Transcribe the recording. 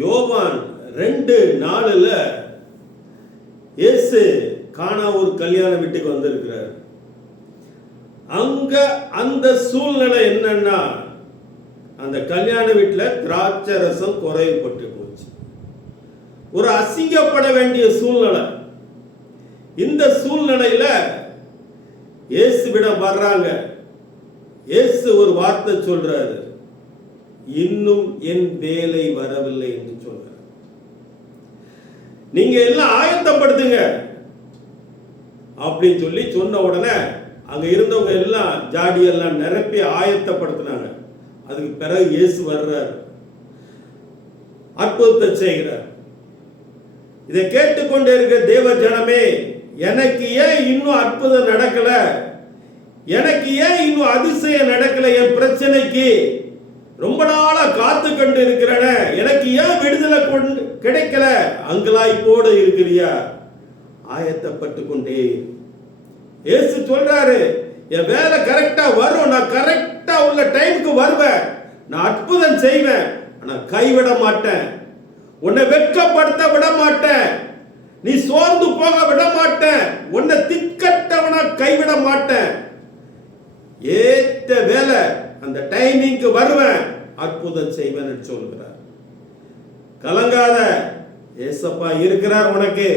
யோவான் 2:4 இயேசு கானா ஒரு கல்யாண வீட்டுக்கு வந்திருக்கிறார். அங்க அந்த சூழ்நிலை என்னன்னா, அந்த கல்யாண வீட்டில் திராட்சை ரசம் குறைவுபட்டு போச்சு. ஒரு அசிங்கப்பட வேண்டிய சூழ்நிலை. இந்த சூழ்நிலையில இயேசுவிடம் வர்றாங்க. இயேசு ஒரு வார்த்தை சொல்றாரு, இன்னும் என் வேலை வரவில்லை என்று சொல்றார். நீங்க எல்லாம் ஆயத்தப்படுத்துங்க அப்படின்னு சொல்லி சொன்ன உடனே அங்க இருந்தவங்க எல்லாம் ஜாடியெல்லாம் நிரப்பி ஆயத்தப்படுத்தினாங்க. அதுக்கு பிறகு இயேசு வர்றார், அற்புதத்தை செய்கிறார். இதை கேட்டுக்கொண்டே இருக்க தேவ ஜனமே, எனக்கு ஏன் இன்னும் அற்புதம் நடக்கல, எனக்கு ஏன் இன்னும் அதிசயம் நடக்கல, என் பிரச்சனைக்கு ரொம்ப நாளா காத்து கொண்டு இருக்கிறன, எனக்கு ஏன் விடுதலை கிடைக்கல, அங்கலாய்ப்போடு இருக்கிறியா? ஆயத்தப்பட்டு கொண்டே. இயேசு சொல்றாரு, என் வேலை கரெக்டா வரும், நான் கரெக்டா உள்ள டைமுக்கு வருவேன், நான் அற்புதம் செய்வேன், ஆனா கைவிட மாட்டேன், உன்னை வெட்கப்படுத்த விட மாட்டேன், நீ சோர்ந்து போக விட மாட்டேன், உன்னை திக்கட்டவனா கைவிட மாட்டேன், ஏத்த வேலை அந்த டைமிங்க்கு வருவேன், அற்புதம் செய்வேன் சொல்கிறார். கலங்காத, ஏசப்பா இருக்கிறார் உனக்கு.